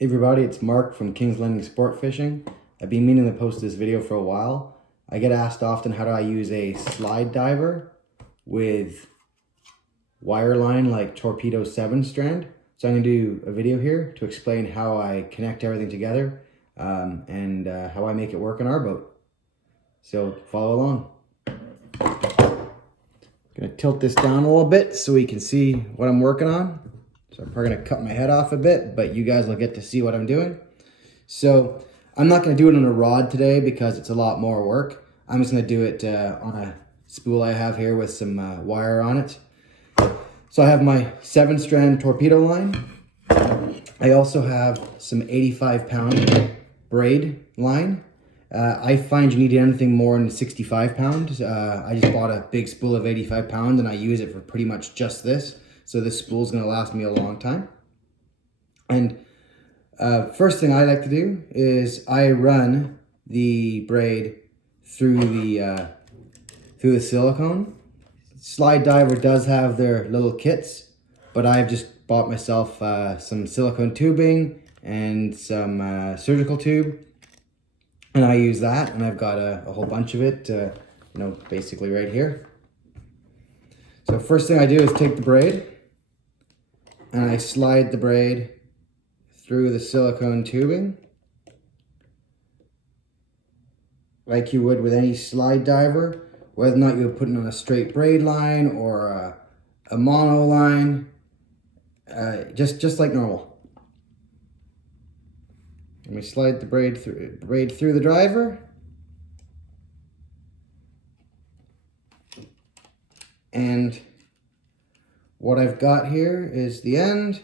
Hey everybody, it's Mark from King's Landing Sport Fishing. I've been meaning to post this video for a while. I get asked often how do I use a slide diver with wire line like Torpedo 7 strand. So I'm going to do a video here to explain how I connect everything together and how I make it work on our boat. So follow along. I'm going to tilt this down a little bit so we can see what I'm working on. So I'm probably going to cut my head off a bit, but you guys will get to see what I'm doing. So I'm not going to do it on a rod today because it's a lot more work. I'm just going to do it on a spool I have here with some wire on it. So I have my 7-strand torpedo line. I also have some 85-pound braid line. I find you need anything more than 65 pounds. I just bought a big spool of 85 pounds and I use it for pretty much just this. So this spool is going to last me a long time. And first thing I like to do is I run the braid through the silicone. Slide Diver does have their little kits, but I've just bought myself some silicone tubing and some surgical tube, and I use that, and I've got a whole bunch of it, basically right here. So first thing I do is take the braid, and I slide the braid through the silicone tubing, like you would with any slide diver, whether or not you're putting on a straight braid line or a mono line, just like normal. And we slide the braid through the driver. And what I've got here is the end.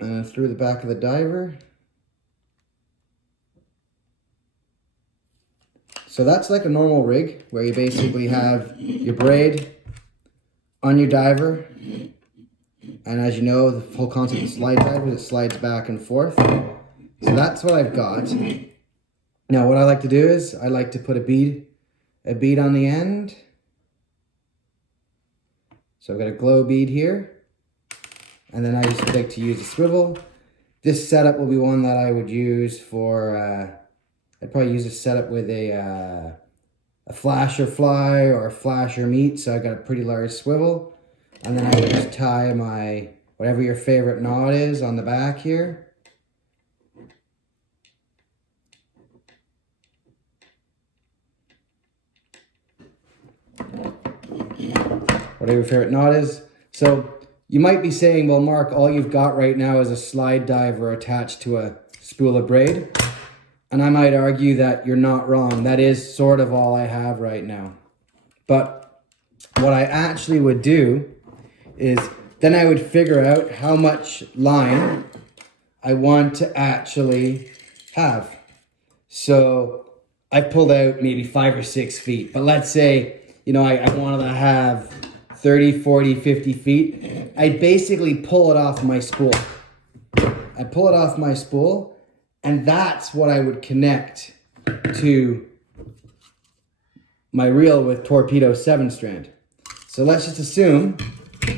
And through the back of the diver. So that's like a normal rig where you basically have your braid on your diver. And as you know, the whole concept of slide divers, it slides back and forth. So that's what I've got. Now what I like to do is I like to put a bead on the end. So I've got a glow bead here. And then I just like to use a swivel. This setup will be one that I would use for, I'd probably use this setup with a flasher fly or a flasher meat. So I've got a pretty large swivel. And then I would just tie my, whatever your favorite knot is on the back here. Whatever your favorite knot is. So you might be saying, well, Mark, all you've got right now is a slide diver attached to a spool of braid. And I might argue that you're not wrong. That is sort of all I have right now. But what I actually would do is then I would figure out how much line I want to actually have. So I pulled out maybe 5 or 6 feet. But let's say, I wanted to have 30, 40, 50 feet. I basically pull it off my spool. I pull it off my spool, and that's what I would connect to my reel with Torpedo 7 strand. So let's just assume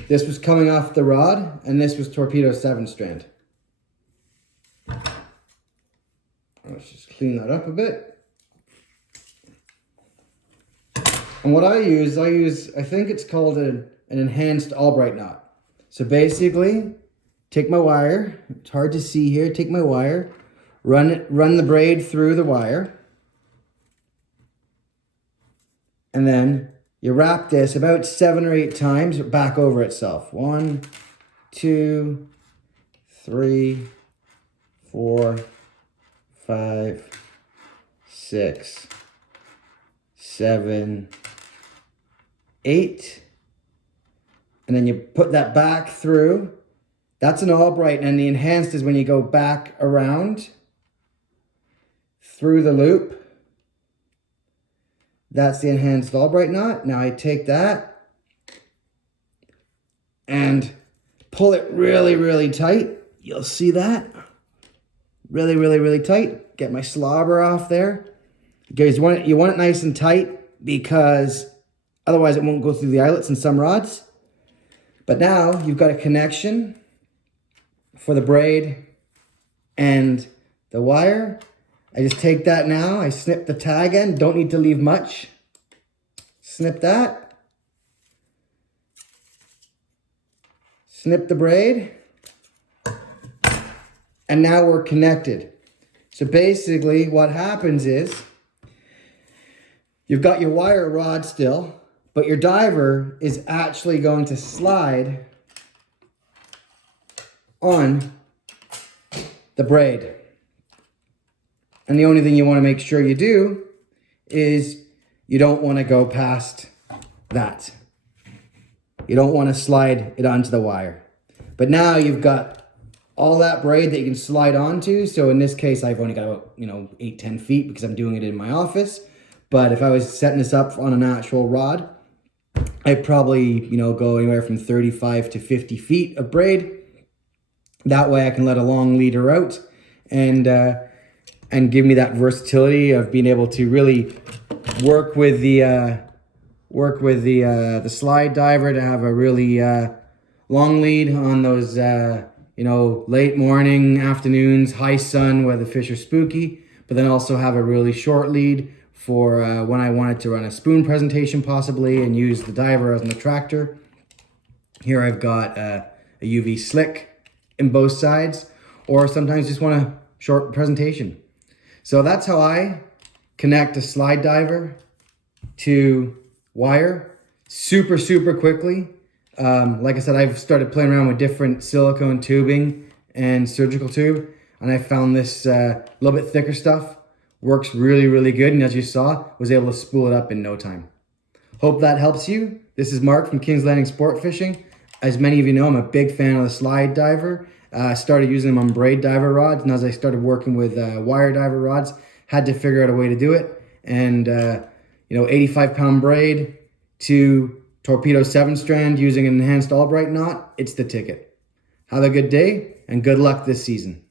this was coming off the rod, and this was Torpedo 7 strand. Let's just clean that up a bit. And what I use, I think it's called an enhanced Albright knot. So basically, take my wire, it's hard to see here, take my wire, run the braid through the wire, and then you wrap this about 7 or 8 times back over itself. 1, 2, 3, 4, 5, 6, 7, 8, and then you put that back through. That's an Albright, and the enhanced is when you go back around through the loop. That's the enhanced Albright knot. Now I take that and pull it really, really tight. You'll see that. Really, really, really tight. Get my slobber off there. Because you want it nice and tight. because otherwise it won't go through the eyelets in some rods. But now you've got a connection for the braid and the wire. I just take that now, I snip the tag end, don't need to leave much. Snip that. Snip the braid. And now we're connected. So basically what happens is, you've got your wire rod still, but your diver is actually going to slide on the braid. And the only thing you want to make sure you do is you don't want to go past that. You don't want to slide it onto the wire. But now you've got all that braid that you can slide onto. So in this case, I've only got about, 8-10 feet because I'm doing it in my office. But if I was setting this up on an actual rod, I'd probably, go anywhere from 35 to 50 feet of braid. That way I can let a long leader out and give me that versatility of being able to really work with the slide diver to have a really long lead on those late morning, afternoons, high sun where the fish are spooky, but then also have a really short lead for when I wanted to run a spoon presentation possibly and use the diver as an attractor. Here I've got a UV slick in both sides, or sometimes just want a short presentation. So that's how I connect a slide diver to wire super, super quickly. Like I said, I've started playing around with different silicone tubing and surgical tube, and I found this little bit thicker stuff works really, really good. And as you saw, was able to spool it up in no time. Hope that helps you. This is Mark from Kings Landing Sport Fishing. As many of you know, I'm a big fan of the slide diver. I started using them on braid diver rods, and as I started working with wire diver rods, had to figure out a way to do it. And 85-pound braid to Torpedo 7 strand using an enhanced Albright knot, it's the ticket. Have a good day and good luck this season.